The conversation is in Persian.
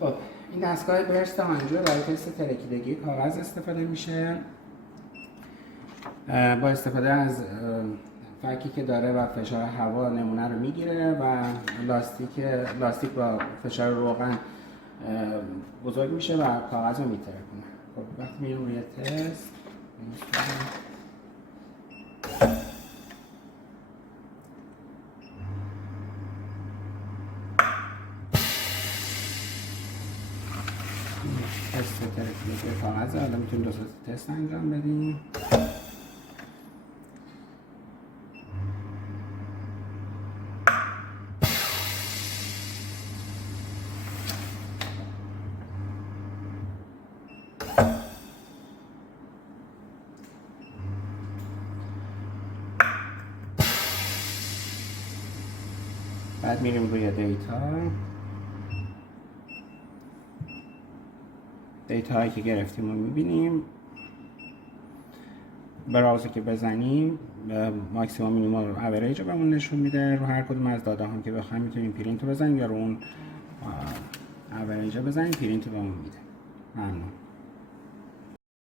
خب این دستگاه برست آنجو برای تست ترکیدگی کاغذ استفاده میشه. با استفاده از فکی که داره و فشار هوا نمونه رو میگیره و لاستیک با فشار روغن بزرگ میشه و کاغذ رو میترکونه. خب وقتی میریم روی تست تست ترکیدگی کاغذ، حالا میتونیم دو تا تست انجام بدیم. بعد میریم روی دیتا هایی که گرفتیم رو میبینیم. براوزر که بزنیم ماکسیمم مینیمم رو اوریج رو بهمون نشون میده. رو هر کدوم از داده هم که بخوایم میتونیم پرینت رو بزنیم یا رو اون اوریج رو بزنیم، پرینت رو بهمون میده. ممنون.